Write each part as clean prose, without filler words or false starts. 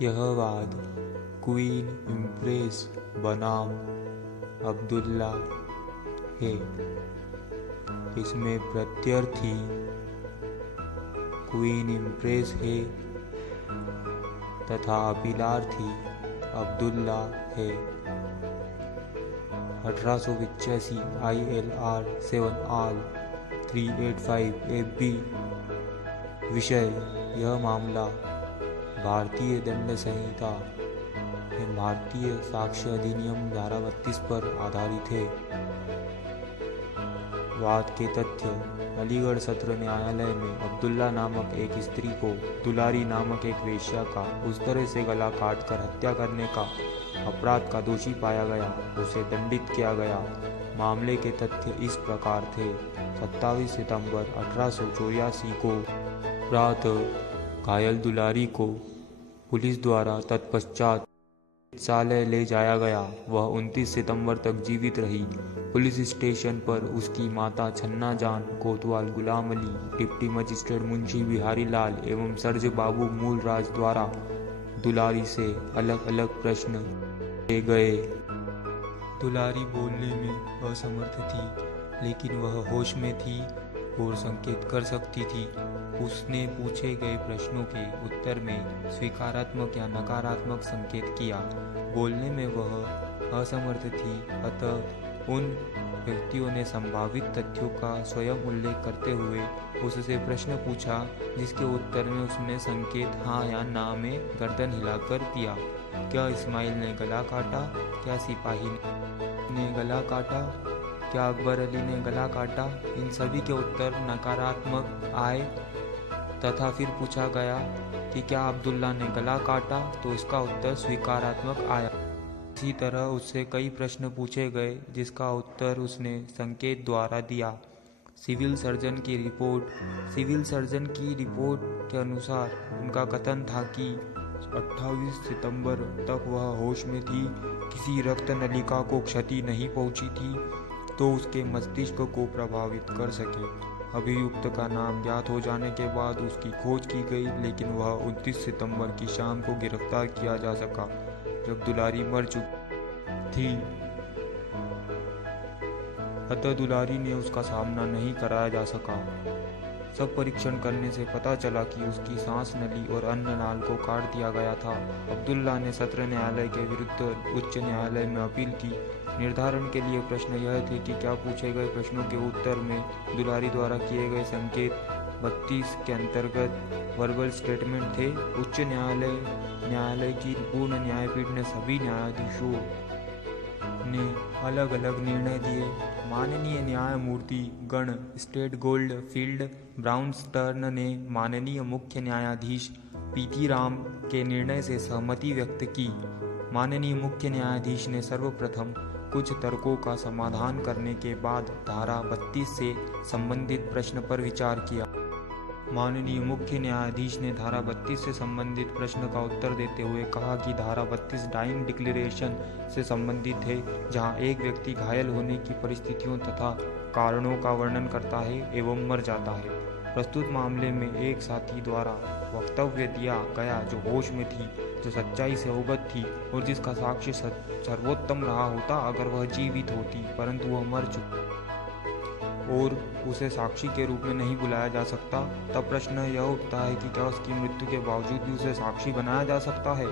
यह वाद queen impress बनाम अब्दुल्ला है। इसमें प्रत्यर्थी क्वीन इम्प्रेस है तथा अपीलार्थी अब्दुल्ला है। 1885 ILR 7R 385 FB। विषय: यह मामला भारतीय दंड संहिता एवं भारतीय साक्ष्य अधिनियम धारा 32 पर आधारित है। वाद के तथ्य: अलीगढ़ सत्र न्यायालय में अब्दुल्ला नामक एक स्त्री को दुलारी नामक एक वेश्या का उस तरह से गला काटकर हत्या करने का अपराध का दोषी पाया गया, उसे दंडित किया गया। मामले के तथ्य इस प्रकार थे। 27 सितंबर 1884 को प्रातः घायल दुलारी को पुलिस द्वारा तत्पश्चात चिकित्सालय ले जाया गया। वह 29 सितंबर तक जीवित रही। पुलिस स्टेशन पर उसकी माता छन्ना जान, कोतवाल गुलाम अली, डिप्टी मजिस्ट्रेट मुंशी बिहारी लाल एवं सर्ज बाबू मूलराज द्वारा दुलारी से अलग अलग प्रश्न किए गए। दुलारी बोलने में असमर्थ थी, लेकिन वह होश में थी और संकेत कर सकती थी। उसने पूछे गए प्रश्नों के उत्तर में स्वीकारात्मक या नकारात्मक संकेत किया। बोलने में वह असमर्थ थी, अतः उन व्यक्तियों ने संभावित तथ्यों का स्वयं उल्लेख करते हुए उससे प्रश्न पूछा, जिसके उत्तर में उसने संकेत हाँ या ना में गर्दन हिलाकर दिया। क्या इस्माइल ने गला काटा? क्या सिपाही ने गला काटा? क्या अकबर अली ने गला काटा? इन सभी के उत्तर नकारात्मक आए तथा फिर पूछा गया कि क्या अब्दुल्ला ने गला काटा, तो इसका उत्तर स्वीकारात्मक आया। इसी तरह उससे कई प्रश्न पूछे गए, जिसका उत्तर उसने संकेत द्वारा दिया। सिविल सर्जन की रिपोर्ट के अनुसार उनका कथन था कि 28 सितंबर तक वह होश में थी, किसी रक्त नलिका को क्षति नहीं पहुंची थी तो उसके मस्तिष्क को प्रभावित कर सके। अभियुक्त का नाम ज्ञात हो जाने के बाद उसकी खोज की गई, लेकिन वह 29 सितंबर की शाम को गिरफ्तार किया जा सका, जब दुलारी मर चुकी थी। अतः दुलारी ने उसका सामना नहीं कराया जा सका। सब परीक्षण करने से पता चला कि उसकी सांस नली और अन्न नाल को काट दिया गया था। अब्दुल्ला ने सत्र न्यायालय के विरुद्ध उच्च न्यायालय में अपील की। निर्धारण के लिए प्रश्न यह थे कि क्या पूछे गए प्रश्नों के उत्तर में दुलारी द्वारा किए गए संकेत 32 के अंतर्गत वर्बल स्टेटमेंट थे। उच्च न्यायालय की पूर्ण न्यायपीठ ने सभी न्यायाधीशों ने अलग अलग निर्णय दिए। माननीय न्यायमूर्ति गण स्टेट गोल्ड फील्ड ब्राउनस्टर्न ने माननीय मुख्य न्यायाधीश पीटी राम के निर्णय से सहमति व्यक्त की। माननीय मुख्य न्यायाधीश ने सर्वप्रथम कुछ तर्कों का समाधान करने के बाद धारा 32 से संबंधित प्रश्न पर विचार किया। माननीय मुख्य न्यायाधीश ने धारा 32 से संबंधित प्रश्न का उत्तर देते हुए कहा कि धारा 32 डाइंग डिक्लेरेशन से संबंधित है, जहां एक व्यक्ति घायल होने की परिस्थितियों तथा कारणों का वर्णन करता है एवं मर जाता है। प्रस्तुत मामले में एक साथी द्वारा वक्तव्य दिया गया जो होश में थी, जो सच्चाई से अवगत थी और जिसका साक्ष्य सर्वोत्तम रहा होता अगर वह जीवित होती, परंतु वह मर चुकी और उसे साक्षी के रूप में नहीं बुलाया जा सकता। तब प्रश्न यह उठता है कि क्या उसकी मृत्यु के बावजूद भी उसे साक्षी बनाया जा सकता है।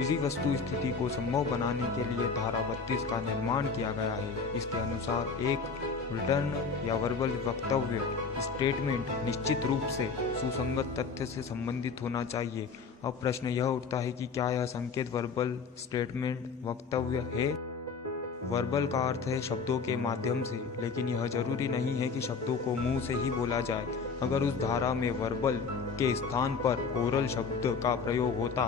इसी वस्तु स्थिति को संभव बनाने के लिए धारा 32 का निर्माण किया गया है। इसके अनुसार एक रिटर्न या वर्बल वक्तव्य स्टेटमेंट निश्चित रूप से सुसंगत तथ्य से संबंधित होना चाहिए। अब प्रश्न यह उठता है कि क्या यह संकेत वर्बल स्टेटमेंट वक्तव्य है। वर्बल का अर्थ है शब्दों के माध्यम से, लेकिन यह जरूरी नहीं है कि शब्दों को मुंह से ही बोला जाए। अगर उस धारा में वर्बल के स्थान पर ओरल शब्द का प्रयोग होता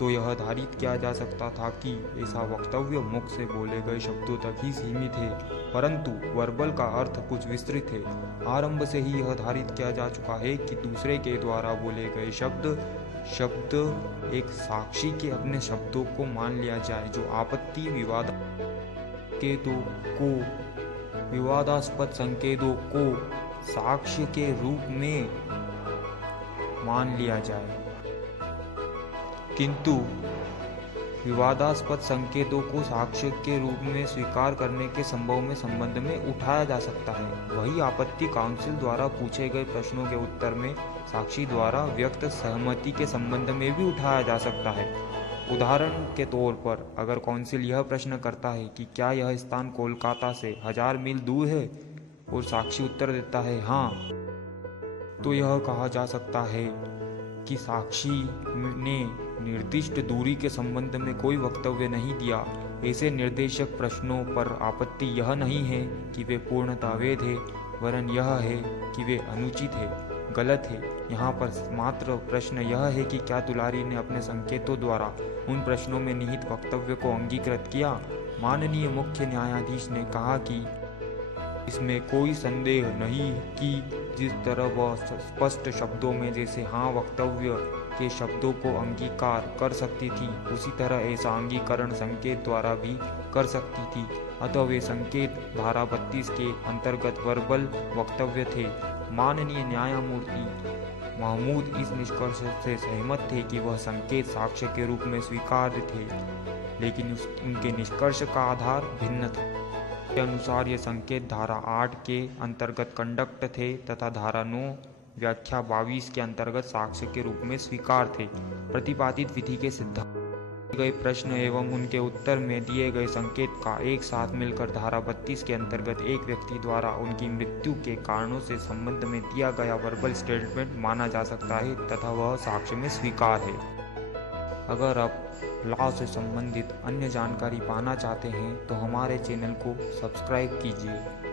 तो यह धारित किया जा सकता था कि ऐसा वक्तव्य मुख से बोले गए शब्दों तक ही सीमित है, परंतु वर्बल का अर्थ कुछ विस्तृत है। आरंभ से ही यह धारित किया जा चुका है कि दूसरे के द्वारा बोले गए शब्द एक साक्षी के अपने शब्दों को मान लिया जाए, जो आपत्ति विवादास्पद संकेतों को साक्ष्य के रूप में मान लिया जाए। किंतु विवादास्पद संकेतों को साक्ष्य के रूप में स्वीकार करने के संबंध में उठाया जा सकता है। वही आपत्ति काउंसिल द्वारा पूछे गए प्रश्नों के उत्तर में साक्षी द्वारा व्यक्त सहमति के संबंध में भी उठाया जा सकता है। उदाहरण के तौर पर अगर काउंसिल यह प्रश्न करता है कि क्या यह स्थान कोलकाता से 1000 मील दूर है और साक्षी उत्तर देता है हाँ, तो यह कहा जा सकता है कि साक्षी ने निर्दिष्ट दूरी के संबंध में कोई वक्तव्य नहीं दिया। ऐसे निर्देशक प्रश्नों पर आपत्ति यह नहीं है कि वे पूर्णतः वैध है, वरन यह है कि वे अनुचित है, गलत है। यहाँ पर मात्र प्रश्न यह है कि क्या दुलारी ने अपने संकेतों द्वारा उन प्रश्नों में निहित वक्तव्य को अंगीकृत किया। माननीय मुख्य न्यायाधीश ने कहा कि इसमें कोई संदेह नहीं कि जिस तरह वह स्पष्ट शब्दों में जैसे हाँ वक्तव्य के शब्दों को अंगीकार कर सकती थी, उसी तरह ऐसा अंगीकरण संकेत द्वारा भी कर सकती थी। अतः वे संकेत धारा 32 के अंतर्गत वर्बल वक्तव्य थे। माननीय न्यायमूर्ति महमूद इस निष्कर्ष से सहमत थे कि वह संकेत साक्ष्य के रूप में स्वीकार्य थे, लेकिन उनके निष्कर्ष का आधार भिन्न था। के अनुसार ये संकेत धारा 8 के अंतर्गत कंडक्ट थे तथा धारा 9 व्याख्या 22 के अंतर्गत साक्ष्य के रूप में स्वीकार थे। प्रतिपादित विधि के सिद्धांत गए प्रश्न एवं उनके उत्तर में दिए गए संकेत का एक साथ मिलकर धारा 32 के अंतर्गत एक व्यक्ति द्वारा उनकी मृत्यु के कारणों से संबंध में दिया गया वर्बल स्टेटमेंट माना जा सकता है तथा वह साक्ष्य में स्वीकार है। अगर आप लॉ से संबंधित अन्य जानकारी पाना चाहते हैं तो हमारे चैनल को सब्सक्राइब कीजिए।